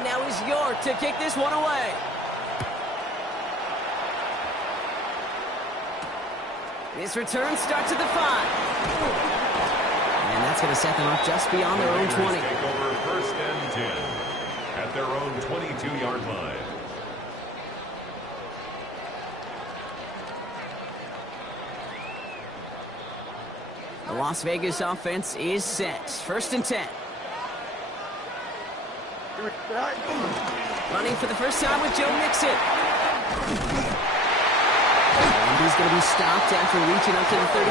on now is York to kick this one away. This return starts at the 5. And that's going to set them up just beyond their own 20. Take over first and 10 at their own 22-yard line. The Las Vegas offense is set. First and 10. Running for the first time with Joe Mixon. And he's going to be stopped after reaching up to the 33.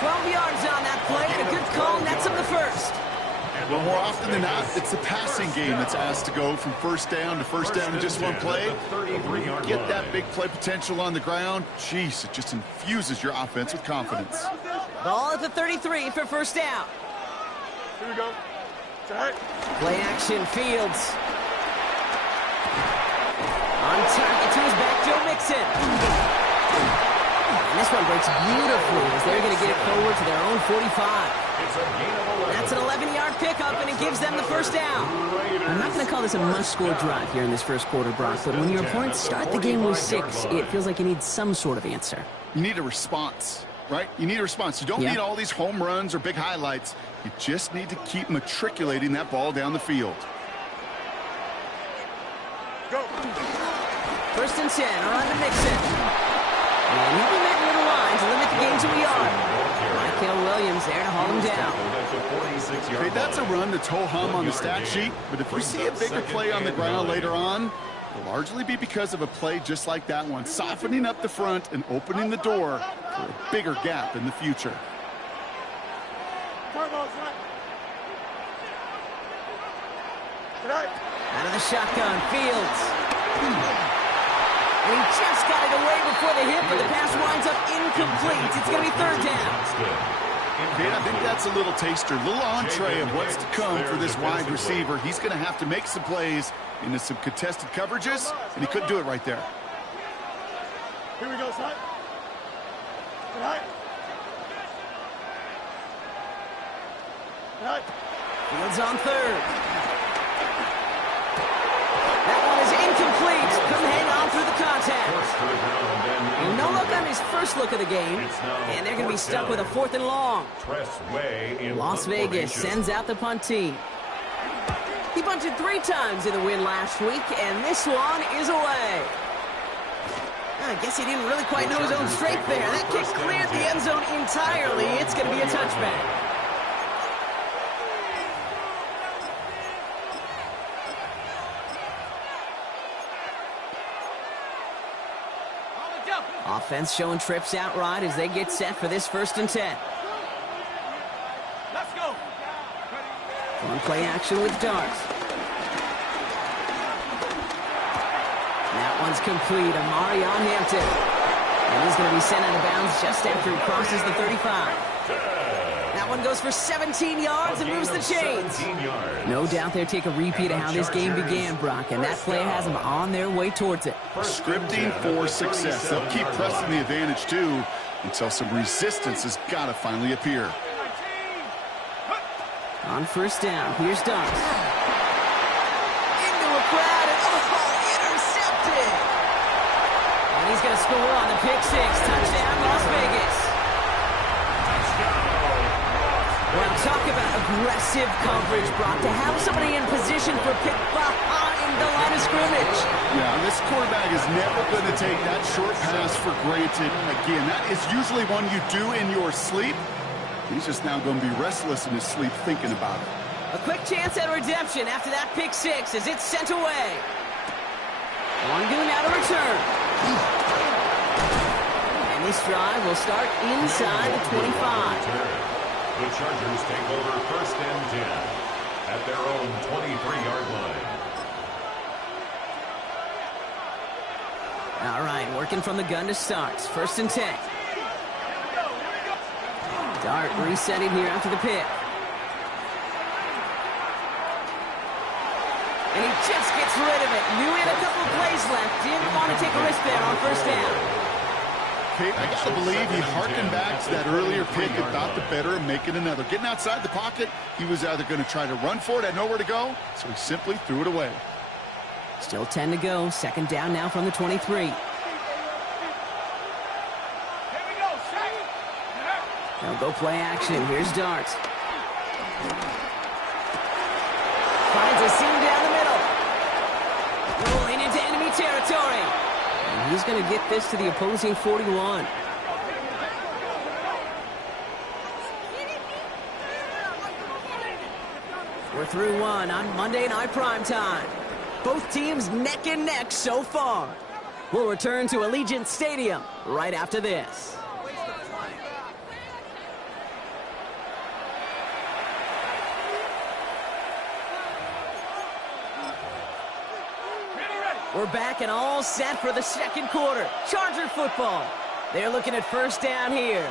12 yards on that play, and a good call, and that's up the first. Well, more often than not, it's the passing game that's asked to go from first down in just one play. Get that big play potential on the ground. Jeez, it just infuses your offense with confidence. Ball at the 33 for first down. Here we go. Play action, Fields. On target to his back, Joe Mixon. And this one breaks beautifully as they're going to get it forward to their own 45. That's an 11-yard pickup, and it gives them the first down. I'm not going to call this a must-score drive here in this first quarter, Brock, but when your opponents start the game with 6, it feels like you need some sort of answer. You need a response, right? You need a response. You don't need all these home runs or big highlights. You just need to keep matriculating that ball down the field. Go. First and 10, on to Mixon. And he'll be met near the line to limit the game to a yard. Michael Williams there to haul him down. Okay, that's a run that's ho-hum on the stat sheet, but if we see a bigger play on the ground later on, it'll largely be because of a play just like that one, softening up the front and opening the door for a bigger gap in the future. Out of the shotgun, Fields. And he just got it away before the hit, but the pass winds up incomplete. It's going to be third down. I think that's a little taster, a little entree of what's to come for this wide receiver. He's going to have to make some plays into some contested coverages, and he couldn't do it right there. Here we go, son. Good night. Good night. Fields on third. That one is incomplete. Couldn't hang on through the contact. And no look on his first look of the game. And they're going to be stuck with a 4th and long. Las Vegas sends out the punt team. He punted 3 times in the win last week, and this one is away. I guess he didn't really quite know his own strength there. That kick cleared the end zone entirely. It's going to be a touchback. Offense showing trips out right as they get set for this first and 10. Let's go. On play action with Darts. That one's complete. Amari on Hampton. And he's going to be sent out of bounds just after he crosses the 35. That one goes for 17 yards and moves the chains. No doubt they'll take a repeat of how this game began, Brock, and that play has them on their way towards it. Scripting for success. They'll keep pressing the advantage, too, until some resistance has got to finally appear. On first down, here's Dunks. Into a crowd, and intercepted! And he's going to score on the pick 6. Touchdown, Las Vegas. Well, talk about aggressive coverage, Brock. To have somebody in position for pick behind the line of scrimmage. Yeah, this quarterback is never going to take that short pass for granted. Again, that is usually one you do in your sleep. He's just now going to be restless in his sleep thinking about it. A quick chance at redemption after that pick 6 as it's sent away. One good now to return. And this drive will start inside the 25. The Chargers take over first and 10 at their own 23-yard line. All right, working from the gun to start. First and 10. Dart resetting here after the pick. And he just gets rid of it. Knew he had a couple of plays left. Didn't want to take a risk there on first down. Kate, I got to believe he harkened back to that earlier pick and thought the better of making another. Getting outside the pocket, he was either going to try to run for it, had nowhere to go, so he simply threw it away. Still 10 to go. Second down now from the 23. They'll go play action. Here's Darts. Finds a seam down the middle. Rolling into enemy territory. And he's going to get this to the opposing 41. We're through one on Monday Night Primetime. Both teams neck and neck so far. We'll return to Allegiant Stadium right after this. We're back and all set for the second quarter. Charger football. They're looking at first down here.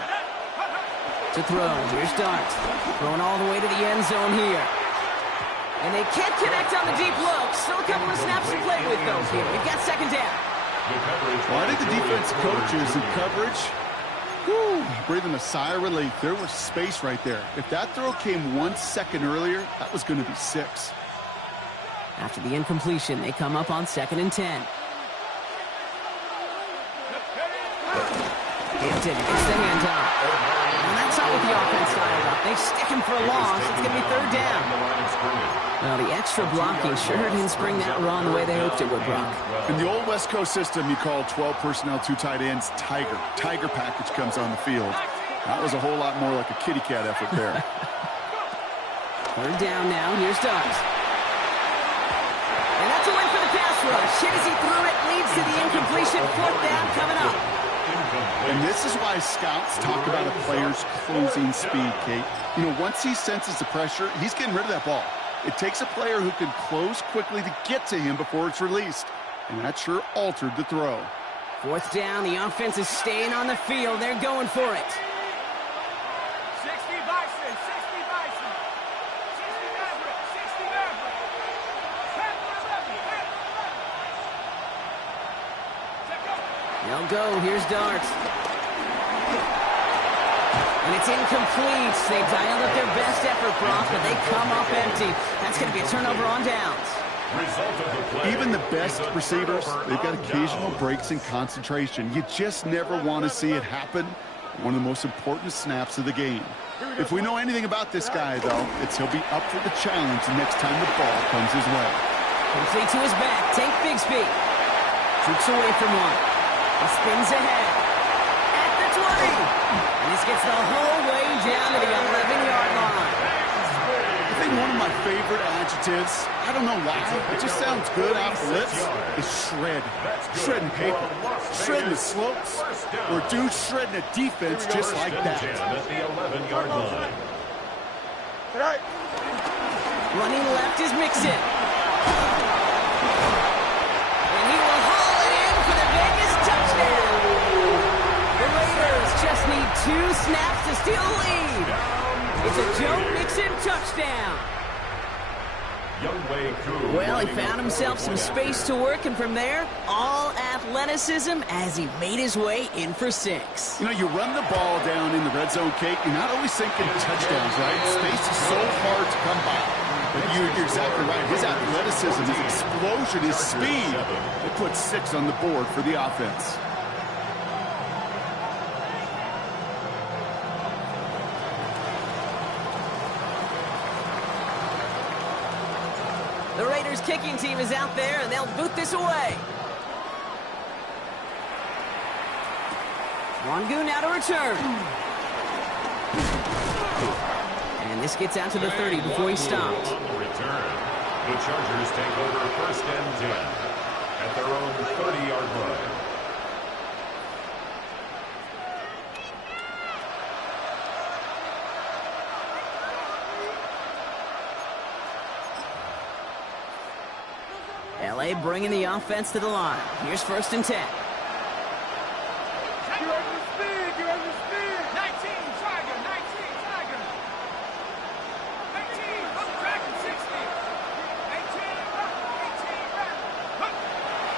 To throw. Here's Darts. Throwing all the way to the end zone here. And they can't connect on the deep look. Still a couple of snaps to play with, though, here. We've got second down. Well, I think the defense coaches in coverage, whew, breathing a sigh of relief. There was space right there. If that throw came 1 second earlier, that was going to be 6. After the incompletion, they come up on 2nd and 10. Hinton gets the handoff. And that's not what the offense dialed up. They stick him for a loss. It's going to be third down. Well, the extra blocking sure didn't spring that run the way they hoped it would, Brock. In the old West Coast system, you call 12 personnel, 2 tight ends, Tiger. Tiger package comes on the field. That was a whole lot more like a kitty cat effort there. Third down now. Here's Darts. And that's a win for the pass rush. Hit as he threw it, leads to the incompletion. Fourth down coming up. And this is why scouts talk about a player's closing speed, Kate. You know, once he senses the pressure, he's getting rid of that ball. It takes a player who can close quickly to get to him before it's released. And that sure altered the throw. Fourth down, the offense is staying on the field. They're going for it. 60 Bison, 60 Bison, 60 Maverick, 60 Maverick. They'll go. Here's Darts. And it's incomplete. They dialed up their best effort, Brock, but they come up empty. That's going to be a turnover on downs. Even the best receivers, they've got occasional breaks in concentration. You just never want to see it happen. One of the most important snaps of the game. If we know anything about this guy, though, it's he'll be up for the challenge the next time the ball comes his way. Complete to his back. Take Bigsby. Shoots away from one. He spins ahead. At the 20. And this gets the whole way down to the 11-yard line. I think one of my favorite adjectives, I don't know why, it just sounds good off the lips, is shred. Shredding paper. Shredding the slopes. Or dude shredding a defense just like that. At the 11-yard line. Running left is Mixon. And he will haul it in for the Vegas touchdown. The Raiders just need 2 snaps to steal the lead. It's a Joe Mixon touchdown. Well, he found himself some space to work, and from there, all athleticism as he made his way in for 6. You know, you run the ball down in the red zone, Kate, you're not always thinking touchdowns, right? Space is so hard to come by. But you're exactly right. His athleticism, his explosion, his speed, it put 6 on the board for the offense. The Raiders kicking team is out there, and they'll boot this away. Wangu now to return. And this gets out to the 30 before he stopped. On the return, the Chargers take over first and 10 at their own 30-yard line. LA bringing the offense to the line. Here's first and 10. You're over the speed, you're over the speed. 19, Tiger, 19, Tiger. 18, up track at 60.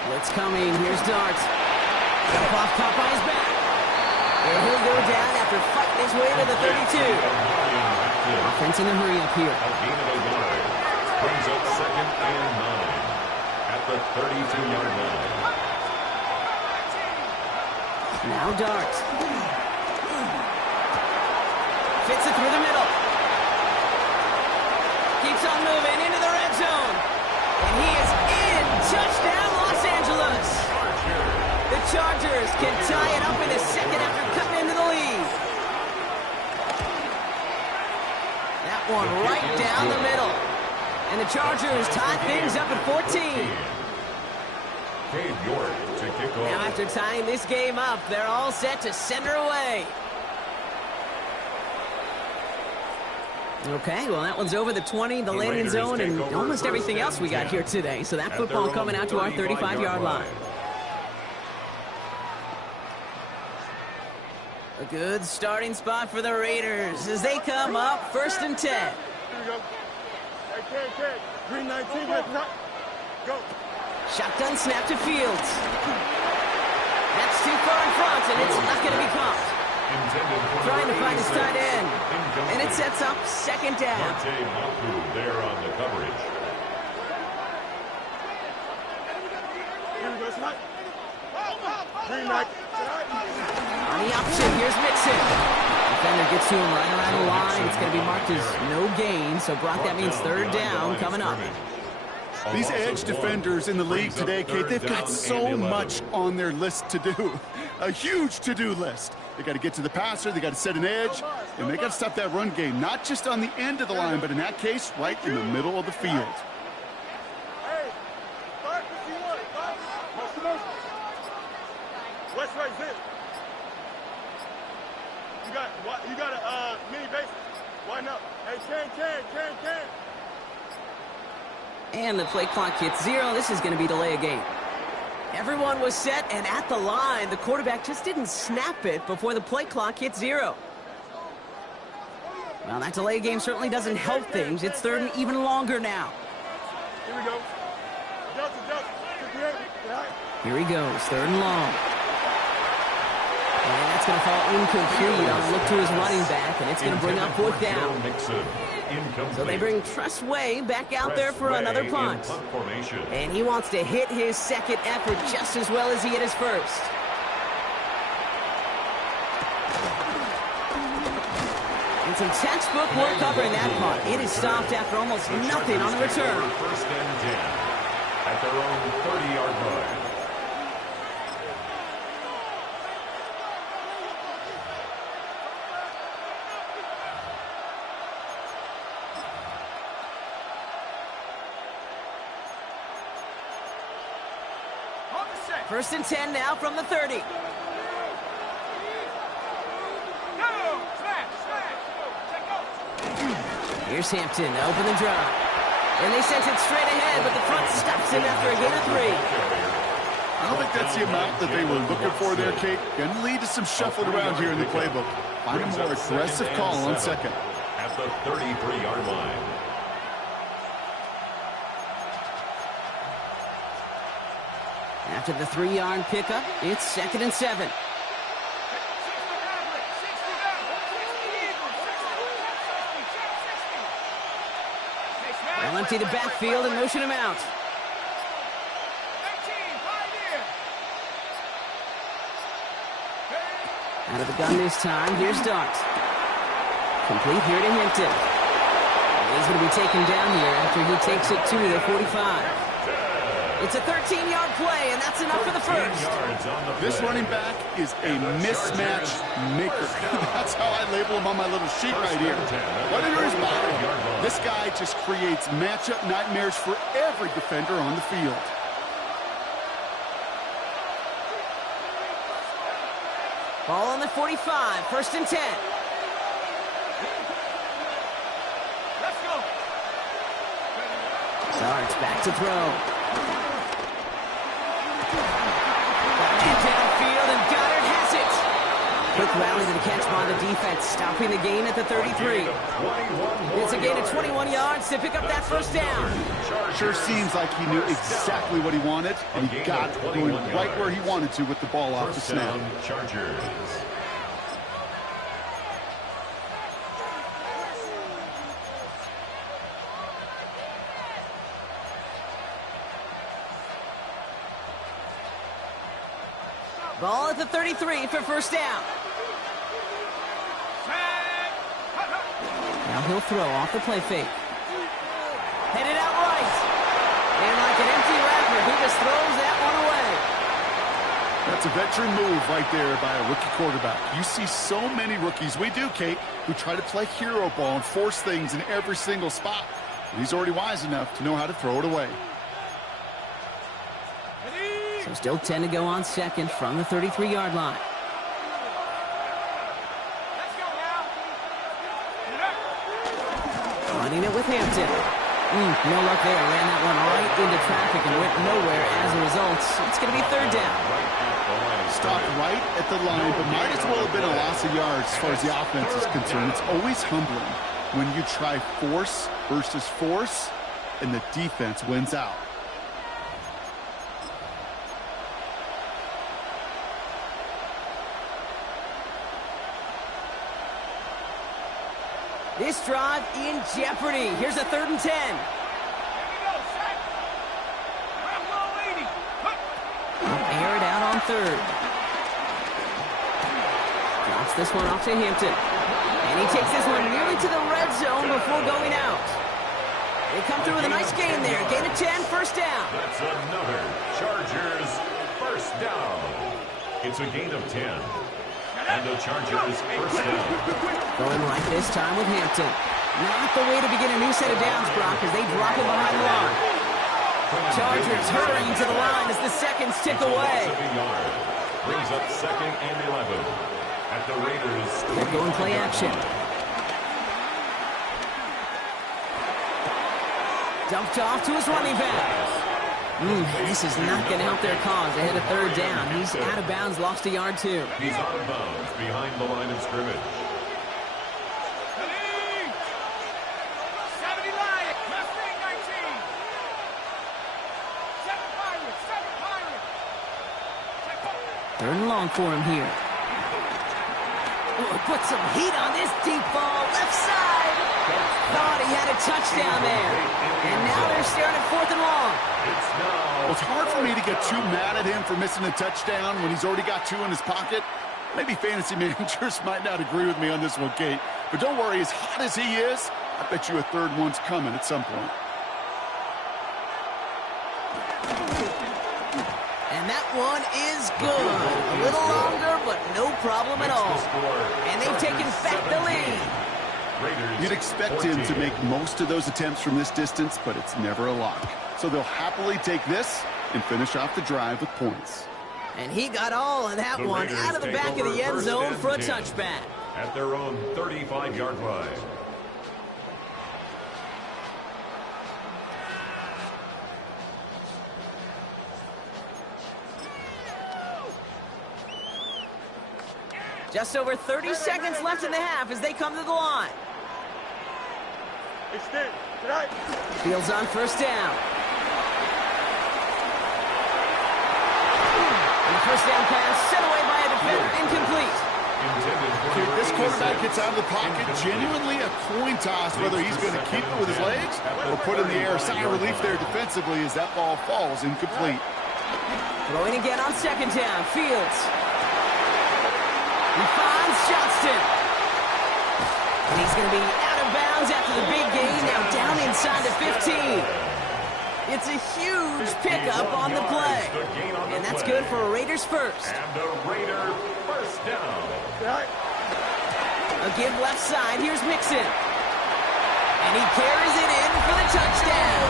18, Blitz coming. Here's Darts. Got a caught by his back. And he'll go down after fighting his way to the 32. Offense in a hurry up here. A gain of 8 yards. Brings up 2nd and 9 at the 32-yard line. Now Dart. Fits it through the middle. Keeps on moving into the red zone. And he is in. Touchdown, Los Angeles. The Chargers can tie it up in the second after cutting into the lead. That one right down the middle. And the Chargers tie things up at 14. Cade York to kick off. Now after tying this game up, they're all set to send her away. Okay, well, that one's over the 20, the landing zone, and almost everything else we got here today. So that football coming out to our 35-yard line. A good starting spot for the Raiders as they come up 1st and 10. Here we go. Hey, green 19, go. Shotgun snap to Fields. That's too far in front, and it's not going to be caught. Trying to find his tight end. And it sets up 2nd down. There on the coverage. On the option, here's Mixon. Defender gets to him right around the line. It's going to be marked as no gain. So, Brock, that means 3rd down coming up. These edge defenders in the league today, Kate, they've got so much on their list to do. A huge to-do list. They got to get to the passer, they got to set an edge, and they got to stop that run game, not just on the end of the line, but in that case, right in the middle of the field. Hey, start if you want. West right zip. You got a mini base. Why not? Hey, can. And the play clock hits 0. This is going to be delay a game. Everyone was set and at the line. The quarterback just didn't snap it before the play clock hit 0. Well, that delay game certainly doesn't help things. It's 3rd and even longer now. Here we go. Here he goes, 3rd and long. And that's going to fall incomplete on a look to his running back, and it's going to bring up 4th down. So they bring Tressway back out there for another punt. And he wants to hit his 2nd effort just as well as he hit his 1st. And some textbook work covering that punt. It is stopped after almost nothing on the return. 1st and 10 at their own 30-yard line. On the set. 1st and 10 now from the 30. Go. Smash. Here's Hampton to open the drive. And they sent it straight ahead, but the front stops him after a gain of 3. I don't think that's the amount that they were looking for there, Kate. Going to lead to some shuffling around here in the playbook. Find a more aggressive call on 2nd. At the 33-yard line. After the 3-yard pickup, it's 2nd and 7. They'll empty the backfield and motion him out. Out of the gun this time, here's Dart. Complete here to Hampton. He's going to be taken down here after he takes it to the 45. It's a 13-yard play, and that's enough for the 1st. This running back is a mismatch maker. That's how I label him on my little sheet right here. Whatever his body, this guy just creates matchup nightmares for every defender on the field. Ball on the 45, 1st and 10. Let's go. Darts back to throw. Downfield, and Goddard has it. Quick rally to the catch by the defense, stopping the gain at the 33. It's a gain of 21 yards to pick up that 1st down. Sure seems like he knew exactly what he wanted, and he got going right where he wanted to with the ball off the snap. Chargers. Ball at the 33 for first down. Now he'll throw off the play fake. Headed out right. And like an empty wrapper, he just throws that one away. That's a veteran move right there by a rookie quarterback. You see so many rookies, we do, Kate, who try to play hero ball and force things in every single spot. And he's already wise enough to know how to throw it away. So still 10 to go on second from the 33-yard line. Running it with Hampton. No luck there. Ran that one right into traffic and went nowhere as a result. It's going to be third down. Stopped right at the line, but might as well have been a loss of yards as far as the offense is concerned. It's always humbling when you try force versus force and the defense wins out. This drive in jeopardy. Here's a 3rd and 10. Air it out on 3rd. Drops this one off to Hampton. And he takes this one nearly to the red zone before going out. They come through with a nice gain there. Gain of 10, first down. That's another Chargers first down. It's a gain of 10. And the Chargers first down. Going right this time with Hampton. Not the way to begin a new set of downs, Brock, as they drop it behind the line. Chargers hurrying to the line as the seconds tick away. Brings up 2nd and 11. At the Raiders. They're going play action. Dumped off to his running back. This is not going to help their cause. Ahead of 3rd down. He's out of bounds, lost a yard too. He's out of bounds behind the line of scrimmage. Third and long for him here. Put some heat on this deep ball. Left side. Thought he had a touchdown there. And now they're staring at 4th and long. Well, it's hard for me to get too mad at him for missing a touchdown when he's already got 2 in his pocket. Maybe fantasy managers might not agree with me on this one, Kate. But don't worry, as hot as he is, I bet you a 3rd one's coming at some point. And that one is good. A little longer, but no problem at all. And they've taken back the lead. You'd expect him to make most of those attempts from this distance, but it's never a lock. So they'll happily take this and finish off the drive with points. And he got all of that one out of the back of the end zone for a touchback. At their own 35-yard line. Just over 30 seconds left in the half as they come to the line. Fields on first down. And the first down pass set away by a defender, incomplete. This quarterback gets out of the pocket, genuinely a coin toss whether he's going to keep it with his legs or put in the air. Sigh of relief there defensively as that ball falls incomplete. Throwing again on 2nd down, Fields. He finds Johnston. And he's going to be out of bounds after the big gain, now down inside the 15. It's a huge pickup on the play. And that's good for a Raiders first. And a Raider first down. A give left side, here's Mixon. And he carries it in for the touchdown.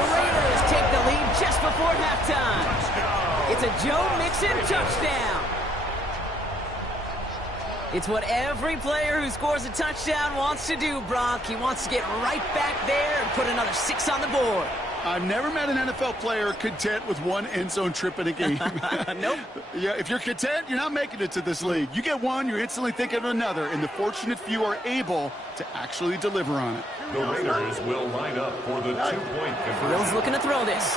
The Raiders take the lead just before halftime. It's a Joe Mixon touchdown. It's what every player who scores a touchdown wants to do, Brock. He wants to get right back there and put another 6 on the board. I've never met an NFL player content with one end zone trip in a game. Nope. Yeah, if you're content, you're not making it to this league. You get one, you're instantly thinking of another, and the fortunate few are able to actually deliver on it. The Raiders will line up for the 2-point conversion. Fields looking to throw this.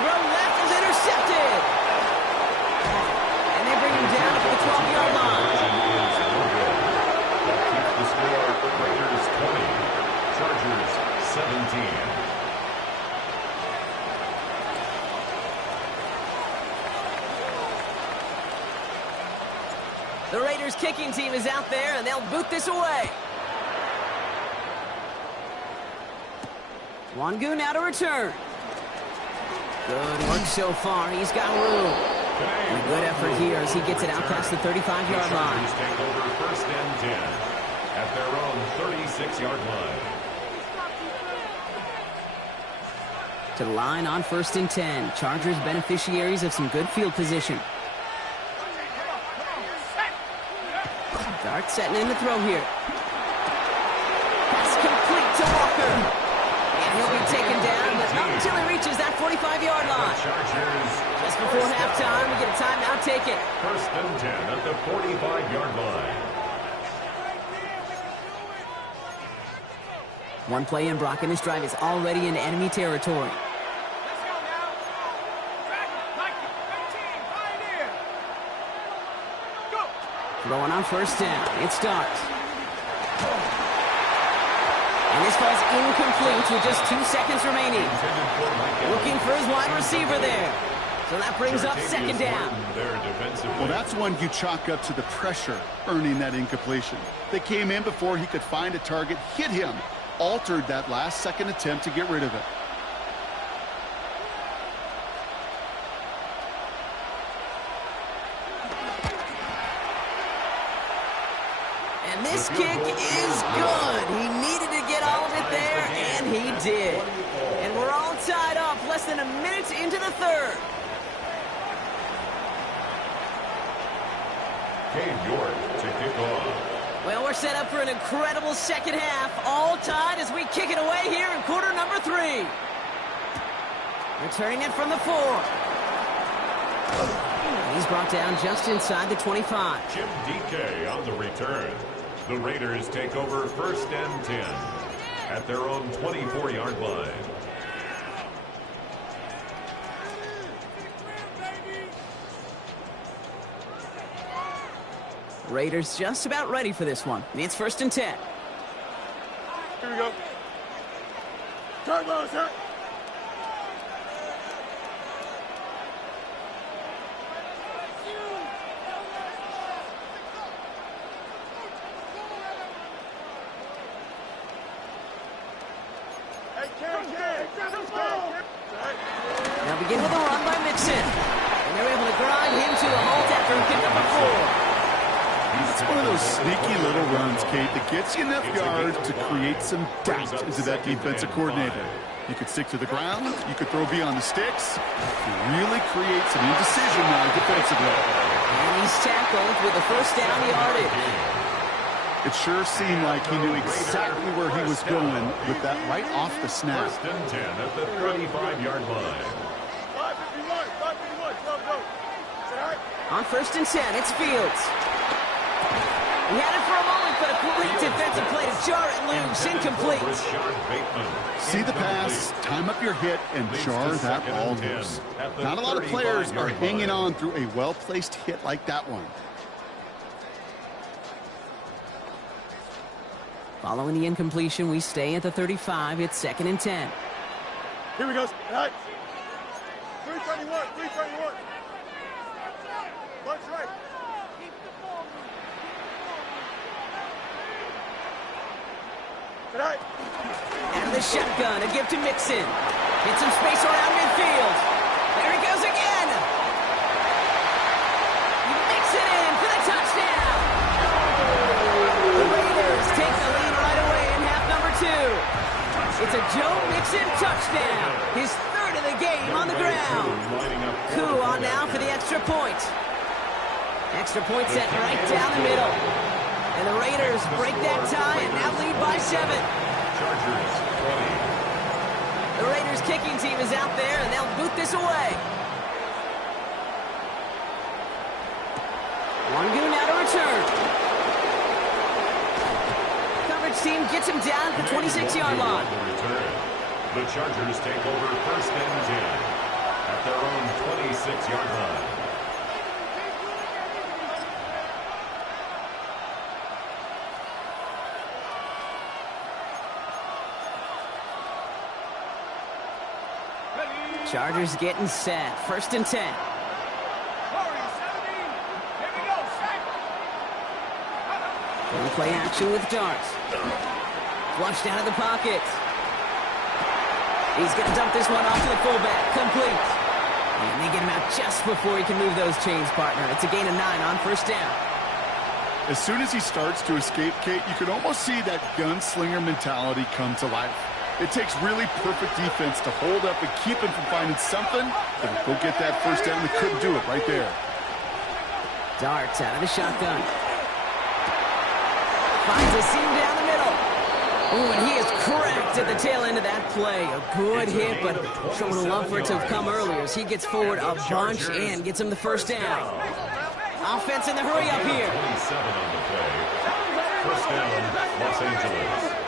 Throw left is intercepted. And they bring him down to the 12-yard line. The score, Raiders 20, Chargers 17. The Raiders kicking team is out there, and they'll boot this away. Wangu now to return. Good work so far. He's got room. And a good effort here as he gets it out past the 35-yard line. Chargers take over first and 10 at their own 36-yard line. To the line on first and 10. Chargers beneficiaries of some good field position. Dart setting in the throw here. Pass complete to Walker. And he'll be taken down, but not until he reaches that 45-yard line. Just before halftime, we get a timeout taken. First and 10 at the 45-yard line. One play in Brock, and this drive is already in enemy territory. Going on first down. It starts. And this falls incomplete with just 2 seconds remaining. Looking for his wide receiver there. So that brings up second down. Well, that's one you chalk up to the pressure earning that incompletion. They came in before he could find a target, hit him, altered that last-second attempt to get rid of it. And this kick is good. He needed to get all of it there, and he did. And we're all tied up less than a minute into the third. Cade York to kick off. Well, we're set up for an incredible second half. All tied as we kick it away here in quarter number 3. Returning it from the 4. He's brought down just inside the 25. Jim DK on the return. The Raiders take over first and 10 at their own 24-yard line. Raiders just about ready for this one. It's first and 10. Here we go. Turn well, sir. Now begin with a run by Mixon. And they're able to grind him to a halt after he picked up a 4. It's one of those sneaky little runs, Kate, that gets you enough yards to create some doubt into that defensive coordinator. You could stick to the ground, you could throw beyond the sticks, you really create some indecision now defensively. And he's tackled with a first down yardage. It sure seemed like he knew exactly where he was going with that right off the snap. First and 10 at the 35-yard line. 551, go. On first and 10, it's Fields. He had it for a moment, but a great defensive play to jar it loose, incomplete. See the pass, time up your hit, and jar that ball loose. Not a lot of players are hanging on through a well-placed hit like that one. Following the incompletion, we stay at the 35. It's second and 10. Here we go. Right. 331. Bunch right. Right. Out of the shotgun, a give to Mixon. Get some space around midfield. There he goes again. He makes it in for the touchdown. The Raiders take the lead right away in half number 2. It's a Joe Mixon touchdown. His third of the game on the ground. Koo on now for the extra point. Extra point set right down the middle. And the Raiders break that tie and now lead by 7. Chargers 20. The Raiders kicking team is out there, and they'll boot this away. Wangu now to return. Coverage team gets him down at the 26-yard line. The Chargers take over first and 10 at their own 26-yard line. Chargers getting set. First and 10. Gonna play action with darts. Flushed out of the pocket. He's going to dump this one off to the fullback. Complete. And they get him out just before he can move those chains, partner. It's a gain of 9 on first down. As soon as he starts to escape, Kate, you can almost see that gunslinger mentality come to life. It takes really perfect defense to hold up and keep him from finding something that will go get that first down. They couldn't do it right there. Darts out of the shotgun. Finds a seam down the middle. Oh, and he is cracked at the tail end of that play. A good hit, but sure would have loved for it to have come earlier as he gets forward a bunch and gets him the first down. Offense in the hurry up here. 27 on the play. First down, Los Angeles.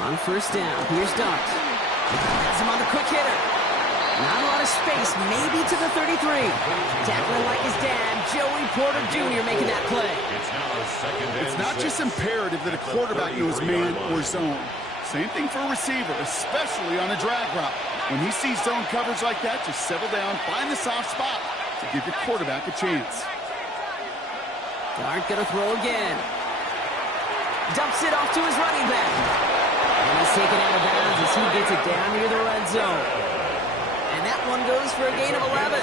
On first down, here's Dart. Has him on the quick hitter. Not a lot of space, maybe to the 33. Tackling like his dad, Joey Porter Jr. making that play. It's not just imperative that a quarterback knows man or zone. Same thing for a receiver, especially on a drag route. When he sees zone coverage like that, just settle down, find the soft spot to give your quarterback a chance. Dart gonna throw again. Dumps it off to his running back. And he's taken out of bounds as he gets it down near the red zone. And that one goes for a gain of 11.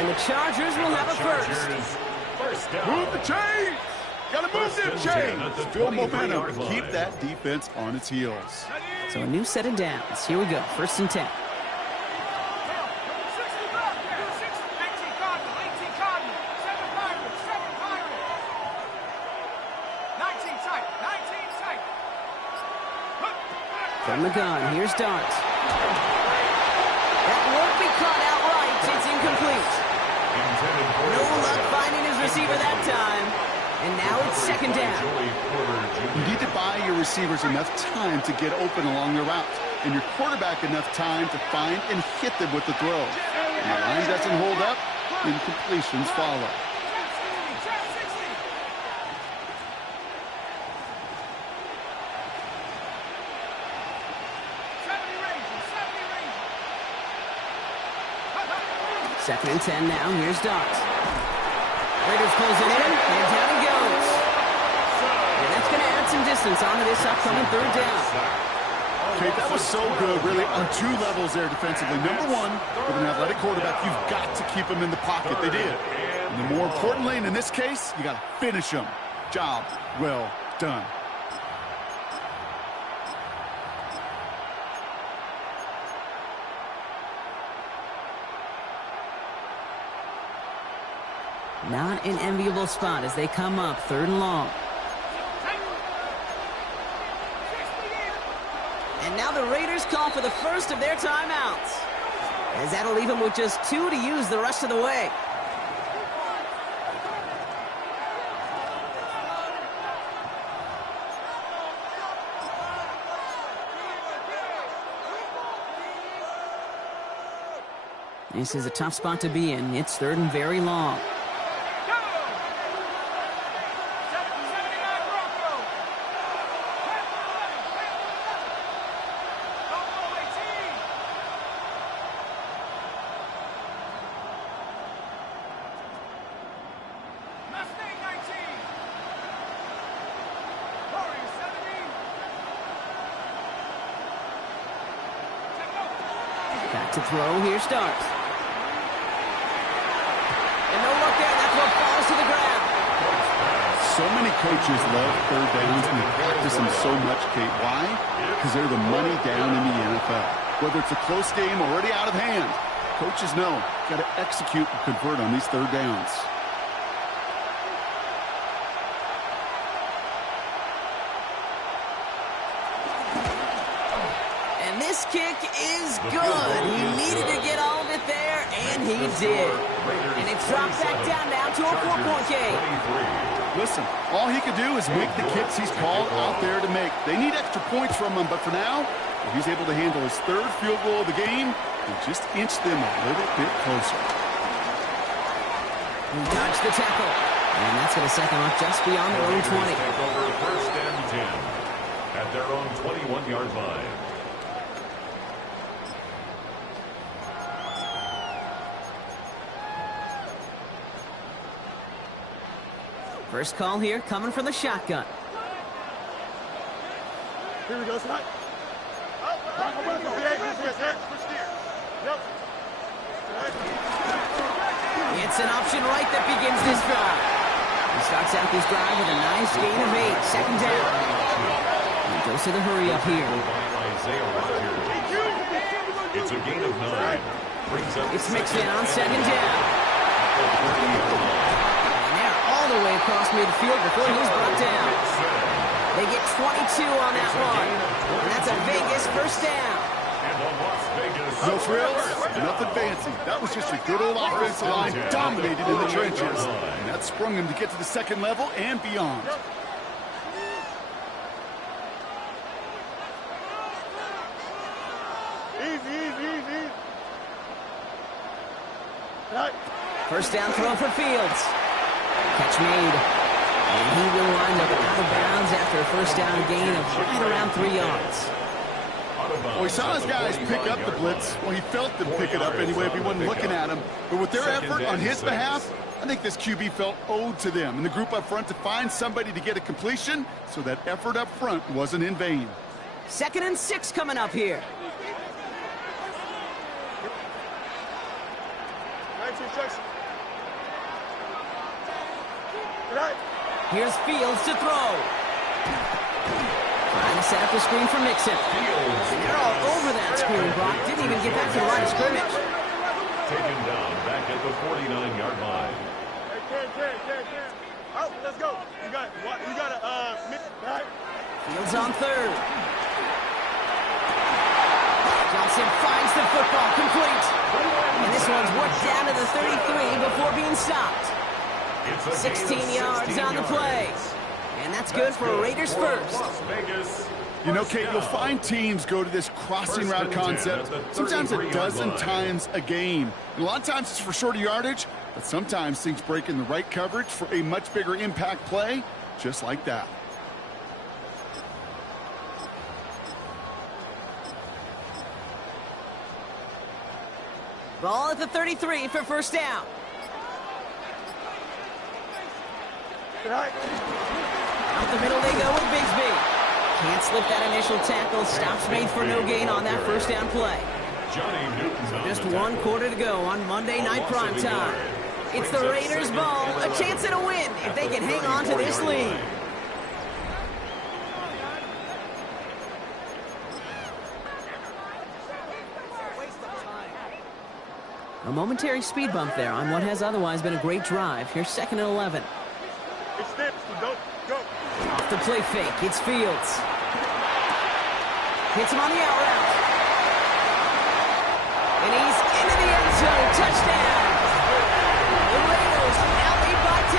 And the Chargers will have a first. Move the chains! Gotta move them chains! Build momentum and keep that defense on its heels. So a new set of downs. Here we go, 1st and 10. From the gun, here's Dart. That won't be caught outright. It's incomplete. No luck finding his receiver that time. And now it's 2nd down. You need to buy your receivers enough time to get open along the route, and your quarterback enough time to find and hit them with the throw. When the line doesn't hold up, incompletions follow. Second and 10 now. Here's Dart. Raiders pulls it in, and down he goes. And that's going to add some distance onto this upcoming 3rd down. Okay, that was so good, really, on 2 levels there defensively. Number 1, with an athletic quarterback, you've got to keep him in the pocket. They did. And the more importantly, in this case, you got to finish him. Job well done. Not an enviable spot as they come up 3rd and long. And now the Raiders call for the first of their timeouts, as that'll leave them with just 2 to use the rest of the way. This is a tough spot to be in. It's 3rd and very long. Back to throw. Here's Dart. And no look there. That's what falls to the ground. So many coaches love 3rd downs and they practice them so much, Kate. Why? Because they're the money down in the NFL. Whether it's a close game already out of hand, coaches know got to execute and convert on these 3rd downs. This kick is good. He needed to get all of it there, and he did. And it's dropped back down now to a 4-point game. Listen, all he could do is make the kicks he's called out there to make. They need extra points from him, but for now, if he's able to handle his 3rd field goal of the game, and just inch them a little bit closer. He dodged the tackle. And that's going to set them up just beyond their own 20. Take over first and 10 at their own 21-yard line. First call here coming from the shotgun. Here we go, Scott. It's an option right that begins this drive. He starts out this drive with a nice gain of 8. Second down. He goes to the hurry up here. It's a gain of 9. It's mixed in on second down. And they're all the way across midfield before he's brought down. They get 22 on that one. And that's a Vegas first down. No frills, nothing fancy. That was just a good old offensive line dominated in the trenches. And that sprung him to get to the second level and beyond. Easy. First down throw for Fields. Catch made. And he will wind up out of bounds after a first down gain of right around 3 yards. Well, he saw his guys pick up the blitz. Well, he felt them pick it up anyway if he wasn't looking at him. But with their effort on his behalf, I think this QB felt owed to them and the group up front to find somebody to get a completion, so that effort up front wasn't in vain. 2nd and 6 coming up here. Here's Fields to throw. Trying to set up the screen for Mixon. They're all over that screen, Brock. Didn't even get back to the line of scrimmage. Taken down back at the 49-yard line. Oh, let's go. You got it. Fields on 3rd. Johnson finds the football complete. And this one's worked down to the 33 before being stopped. 16 yards on the play. And that's good for Raiders first. You know, Kate, you'll find teams go to this crossing route concept sometimes a dozen times a game. And a lot of times it's for shorter yardage, but sometimes things break in the right coverage for a much bigger impact play, just like that. Ball at the 33 for first down. Out the middle they go with Bigsby. Can't slip that initial tackle. Stops made for no gain on that first down play. Just 1 quarter to go on Monday Night Primetime. It's the Raiders' ball. A chance at a win if they can hang on to this lead. A momentary speed bump there on what has otherwise been a great drive. Here's 2nd and 11. Off the play fake, it's Fields. Hits him on the out route. And he's into the end zone. Touchdown! The Raiders now lead by 10.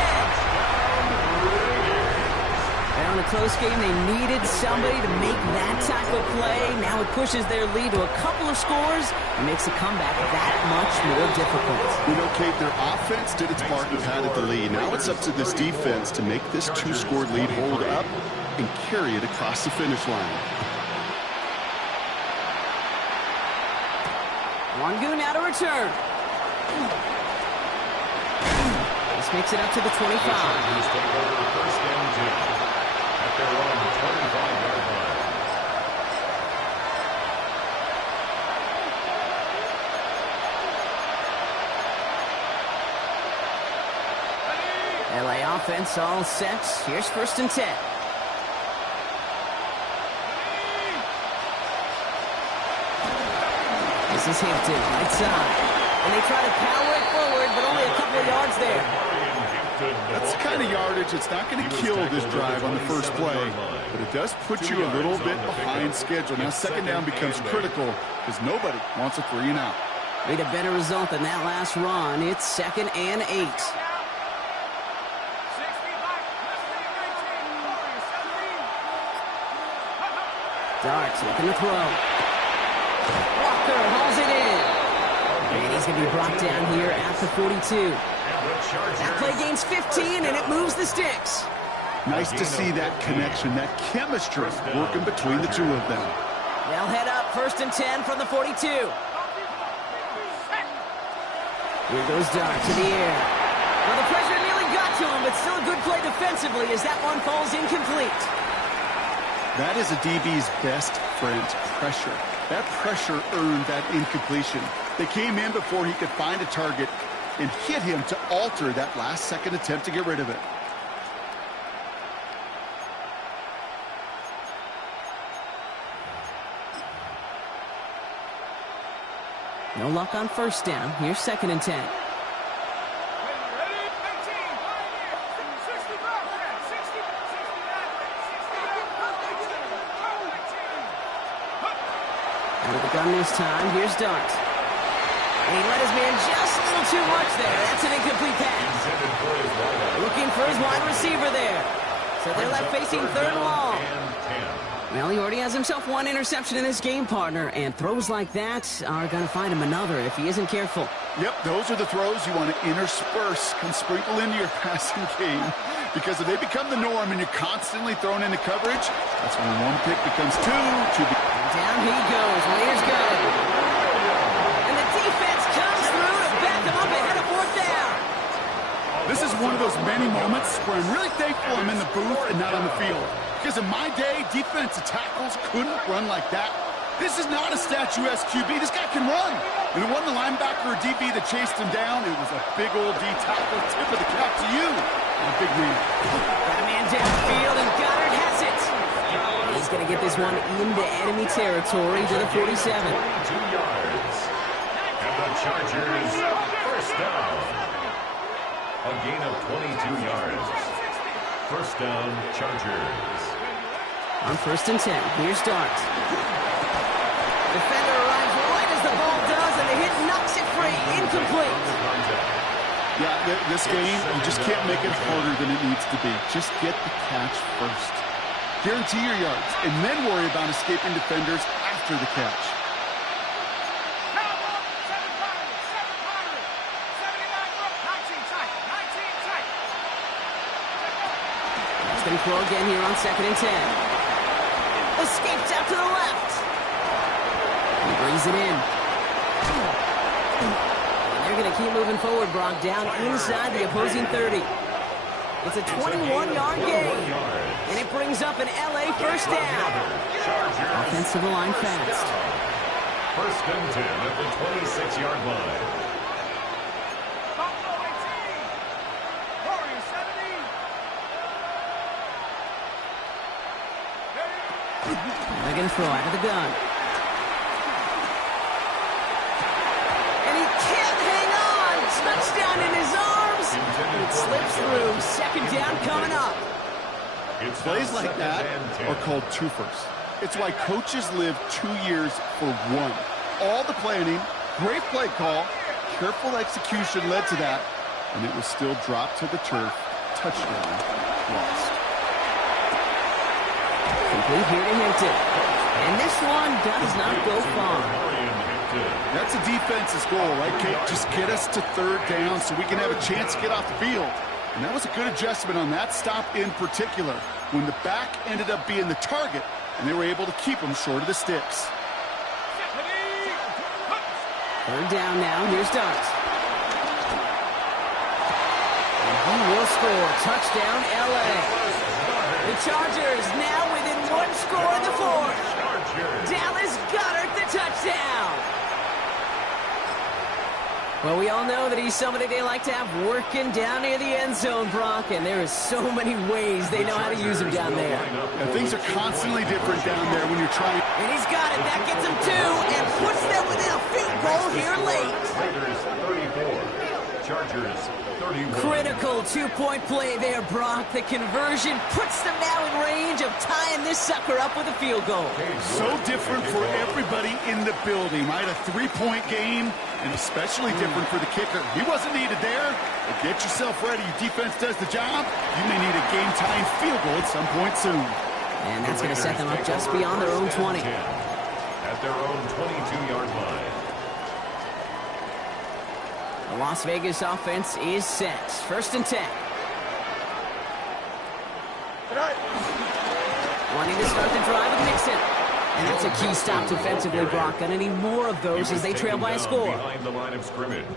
Now in a close game, they needed somebody to make that type of play. Now it pushes their lead to a couple of scores and makes the comeback that much more difficult. You know, Kate, their offense did its part and padded the lead. Now it's up to this defense to make this 2-score lead hold up and carry it across the finish line. Wangu now to return. This makes it up to the 25. Their own 25-yard line. LA offense all set. Here's 1st and 10. This is Hampton, right side. And they try to power it forward, but only a couple of yards there. That's the kind of yardage it's not going to kill this drive on the first play, but it does put you a little bit behind schedule. Now 2nd down becomes critical because nobody wants a 3 and out. Made a better result than that last run. It's 2nd and 8. Darts looking to throw. Walker hauls it in. And he's going to be brought down here at the 42. That play gains 15, and it moves the sticks. Nice to see that connection, that chemistry working between the two of them. They'll head up 1st and 10 from the 42. Here goes Dart to the air. Well, the pressure nearly got to him, but still a good play defensively as that one falls incomplete. That is a DB's best friend, pressure. That pressure earned that incompletion. They came in before he could find a target and hit him to alter that last-second attempt to get rid of it. No luck on 1st down. Here's 2nd and 10. Out of the gun this time. Here's Dart. And he let his man just a little too much there. That's an incomplete pass. Looking for his wide receiver there. So they're left facing 3rd and long. Well, he already has himself one interception in this game, partner, and throws like that are going to find him another if he isn't careful. Yep, those are the throws you want to intersperse and sprinkle into your passing game, because if they become the norm and you're constantly thrown into coverage, that's when one pick becomes two. Down he goes. Wayer's got it. And the defense comes through to back him up ahead of 4th down. This is one of those many moments where I'm really thankful I'm in the booth and not on the field. Because in my day, defensive tackles couldn't run like that. This is not a statuesque QB. This guy can run. And it wasn't the linebacker or DB that chased him down. It was a big old D tackle. Tip of the cap to you, my big man. Got a man downfield, and Goddard has it. He's going to get this one into enemy territory to the 47. 22 yards. And the Chargers, 1st down. A gain of 22 yards. 1st down, Chargers. On 1st and 10, here's Dart. Defender arrives right as the ball does, and the hit knocks it free. Incomplete. Yeah, this game, you just can't make it harder than it needs to be. Just get the catch first. Guarantee your yards, and then worry about escaping defenders after the catch. He's going to throw again here on 2nd and 10. Escapes out to the left. He brings it in. And they're going to keep moving forward, Brock, down inside the opposing 30. It's a 21-yard gain. And it brings up an LA 1st down. Offensive line fast. 1st and 10 at the 26-yard line. They're going to throw out of the gun. And he can't hang on. Touchdown in his arms. It slips through. 2nd down coming up. Plays like that are called twofers. It's why coaches live 2 years for one. All the planning, great play call, careful execution led to that, and it was still dropped to the turf. Touchdown lost. Complete here to Hinton. And this one does not go far. That's a defense's goal, right, Kate? Just get us to 3rd down so we can have a chance to get off the field. And that was a good adjustment on that stop in particular, when the back ended up being the target, and they were able to keep him short of the sticks. 3rd down now. Here's Dart. And he will score. Touchdown, LA. The Chargers now within 1 score in the 4th. Dallas Goedert the touchdown. Well, we all know that he's somebody they like to have working down near the end zone, Brock, and there is so many ways they know how to use him down there. And things are constantly different down there when you're trying. And he's got it. That gets him 2 and puts them within a field goal here late. Raiders 34, Chargers 31. Critical two-point play there, Brock. The conversion puts them now in range of tying this sucker up with a field goal. So different for everybody in the building, right? A 3-point game, and especially different for the kicker. He wasn't needed there, but get yourself ready. Your defense does the job. You may need a game-tying field goal at some point soon. And that's going to set them up just beyond their own 20. At their own 22-yard line. The Las Vegas offense is set. 1st and 10. Wanting to start the drive with Mixon. And that's a key stop defensively, Brock. Gonna need more of those as they trail by a score.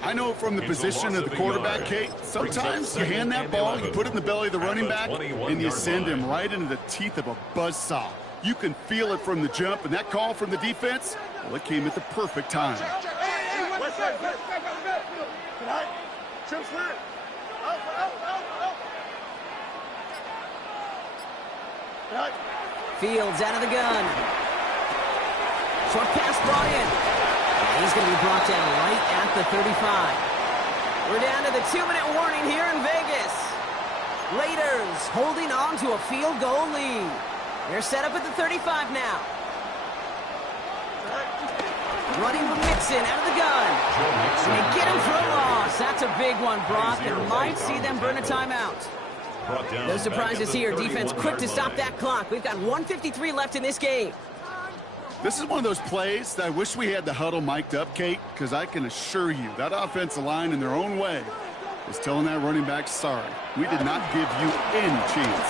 I know from the position of the quarterback, Kate, sometimes you hand that ball, you put it in the belly of the running back, and you send him right into the teeth of a buzzsaw. You can feel it from the jump, and that call from the defense, well, it came at the perfect time. Fields out of the gun. Short pass brought in. And he's going to be brought down right at the 35. We're down to the 2-minute warning here in Vegas. Raiders holding on to a field goal lead. They're set up at the 35 now. Running with Mixon out of the gun. They get him for a loss. That's a big one, Brock, and might see them burn a timeout. No surprises here. Defense quick to stop that clock. We've got 1:53 left in this game. This is one of those plays that I wish we had the huddle mic'd up, Kate, because I can assure you that offensive line in their own way is telling that running back, sorry, we did not give you any chance.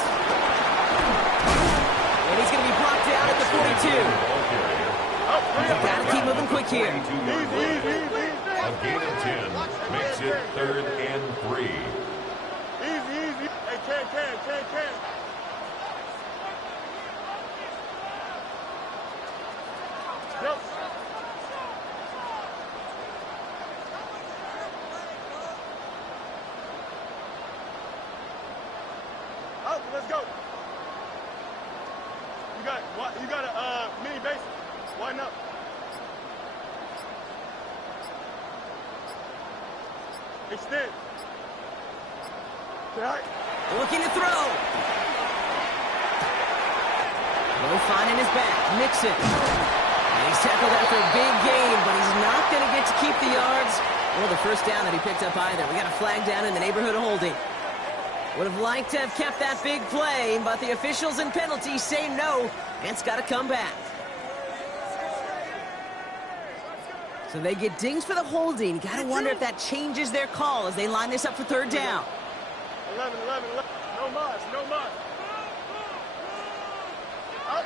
And he's going to be brought down at the 42. Got to keep moving quick here. A gain of 10 makes it 3rd and 3. Easy. Hey, can. Yep. Out, let's go. You got a mini base. Widen up. Extend. Right. Looking to throw. Low fine in his back. Mixon. And he's tackled after a big gain, but he's not going to get to keep the yards or the first down that he picked up either. We got a flag down in the neighborhood of holding. Would have liked to have kept that big play, but the officials and penalties say no, and it's got to come back. So they get dings for the holding. Got to wonder if that changes their call as they line this up for 3rd down. 11. No mas. Out.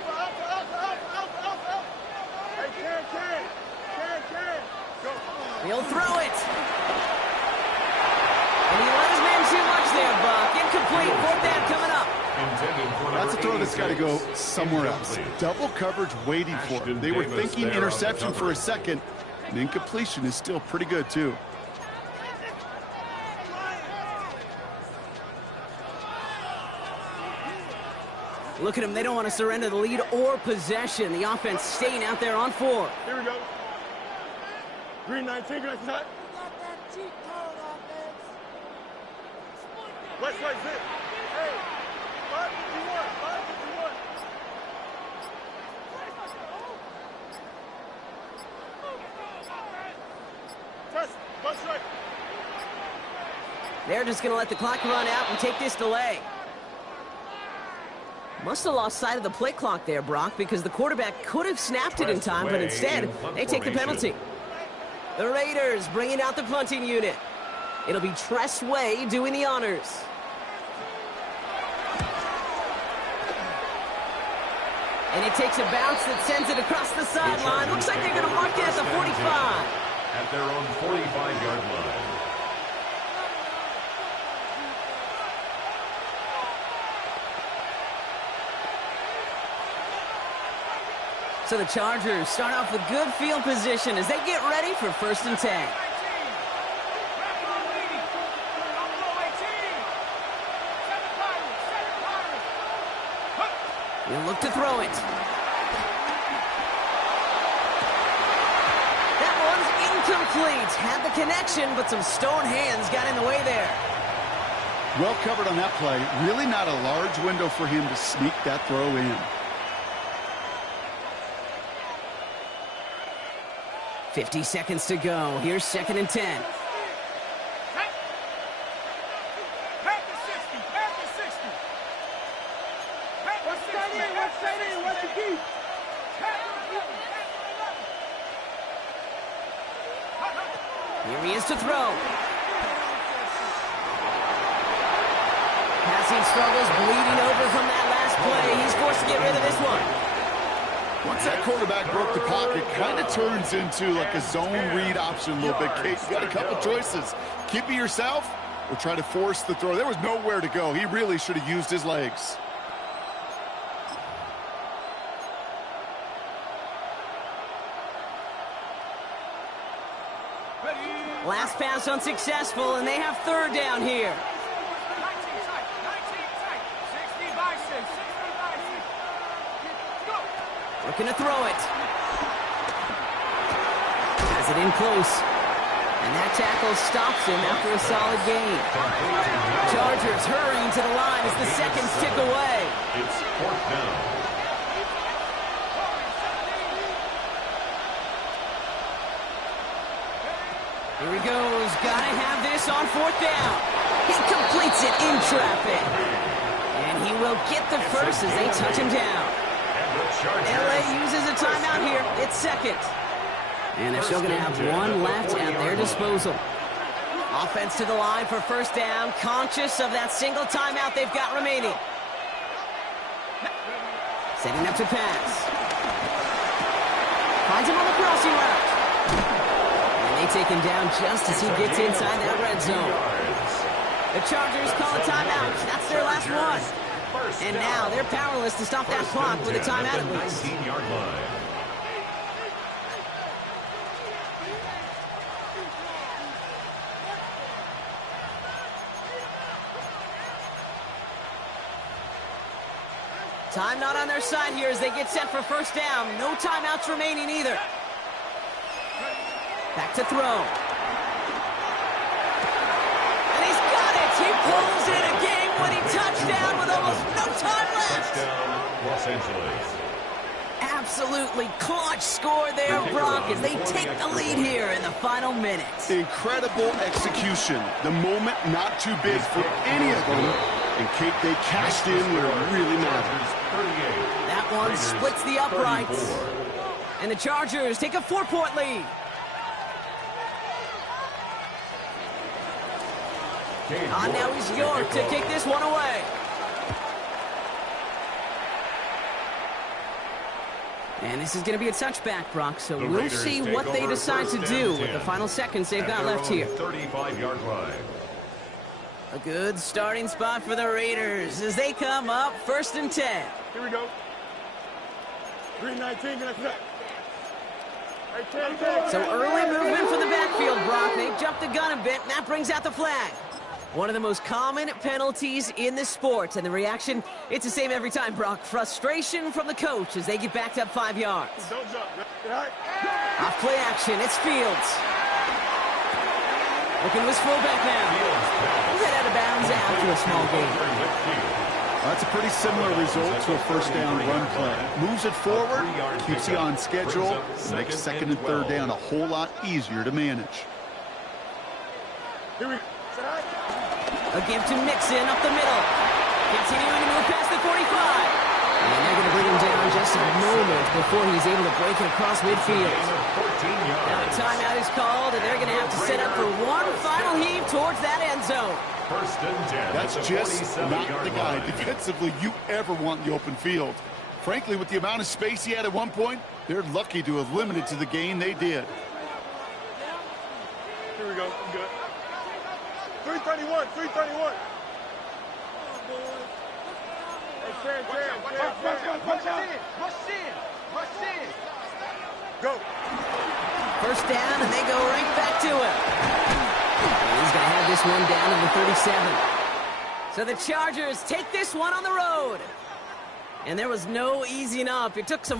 Hey, can. Go. He'll throw it. And he let his man too much there, Buck. Incomplete. 4th down coming up. That's a throw that's got to go somewhere else. Double coverage waiting for him. They were thinking interception for a second, and incompletion is still pretty good, too. Look at them. They don't want to surrender the lead or possession. The offense staying out there on 4. Here we go. Green 19, green 19. West right zip. Hey, 551. Test, bus right. They're just going to let the clock run out and take this delay. Must have lost sight of the play clock there, Brock, because the quarterback could have snapped it in time, but instead, they take the penalty. The Raiders bringing out the punting unit. It'll be Tress Way doing the honors. And it takes a bounce that sends it across the sideline. Looks like they're going to mark it at the 45. At their own 45-yard line. So the Chargers start off with good field position as they get ready for 1st and 10. He'll look to throw it. That one's incomplete. Had the connection, but some stone hands got in the way there. Well covered on that play. Really not a large window for him to sneak that throw in. 50 seconds to go. Here's 2nd and 10. Here he is to throw. Passing struggles bleeding over from that last play. He's forced to get rid of this one. Once that quarterback broke the pocket, kind of turns into like a zone read option a little bit. Kate, you got a couple choices. Keep it yourself or try to force the throw. There was nowhere to go. He really should have used his legs. Last pass unsuccessful, and they have third down here. 19 tight, 19 tight. 60 by 6, 60 by 6. Go. Looking to throw it. Has it in close. And that tackle stops him after a solid gain. Chargers hurrying to the line as the seconds tick away. It's fourth down. Here he goes. Gotta have this on fourth down. He completes it in traffic. And he will get the first as they touch him down. LA uses a timeout here. It's second. And they're still going to have one left at their disposal. Offense to the line for first down. Conscious of that single timeout they've got remaining. Setting up to pass. Finds him on the crossing route. They take him down just as he gets inside that red zone. The Chargers call a timeout. That's their last one. And now they're powerless to stop that clock with a timeout at least. 19-yard line. Time not on their side here as they get set for first down. No timeouts remaining either. Back to throw. And he's got it. He pulls in a game-winning touchdown with almost no time left. Touchdown, Los Angeles. Absolutely clutch score there, Brock, as they take the lead here in the final minutes. Incredible execution. The moment not too big for any of them. And Kate, they cashed in where it really matters. That one splits the uprights. And the Chargers take a 4-point lead. On now is York to kick this one away. And this is going to be a touchback, Brock, so we'll see what they decide to do with the final seconds they've got left here. 35-yard line. A good starting spot for the Raiders as they come up first and 10. Here we go. 319. So early movement for the backfield, Brock. They jumped the gun a bit, and that brings out the flag. One of the most common penalties in this sport, and the reaction, it's the same every time, Brock. Frustration from the coach as they get backed up 5 yards. Don't jump. Off play action, it's Fields. Looking to his fullback now. He's head out of bounds after a small gain. That's a pretty similar result to a first down run play. Moves it forward, keeps you on schedule, makes second and third down a whole lot easier to manage. Here we go. A give to Mixon up the middle. Continuing to move past the 45. And they're going to bring him down just a moment before he's able to break it across midfield. Now a timeout is called, and they're going to have to set up for one final heave towards that end zone. First and 10. That's just not the guy defensively you ever want in the open field. Frankly, with the amount of space he had at one point, they're lucky to have limited to the gain they did. Here we go. Good. 331. 331. Go. First down, and they go right back to him. And he's going to have this one down in the 37. So the Chargers take this one on the road. And there was no easing up. It took some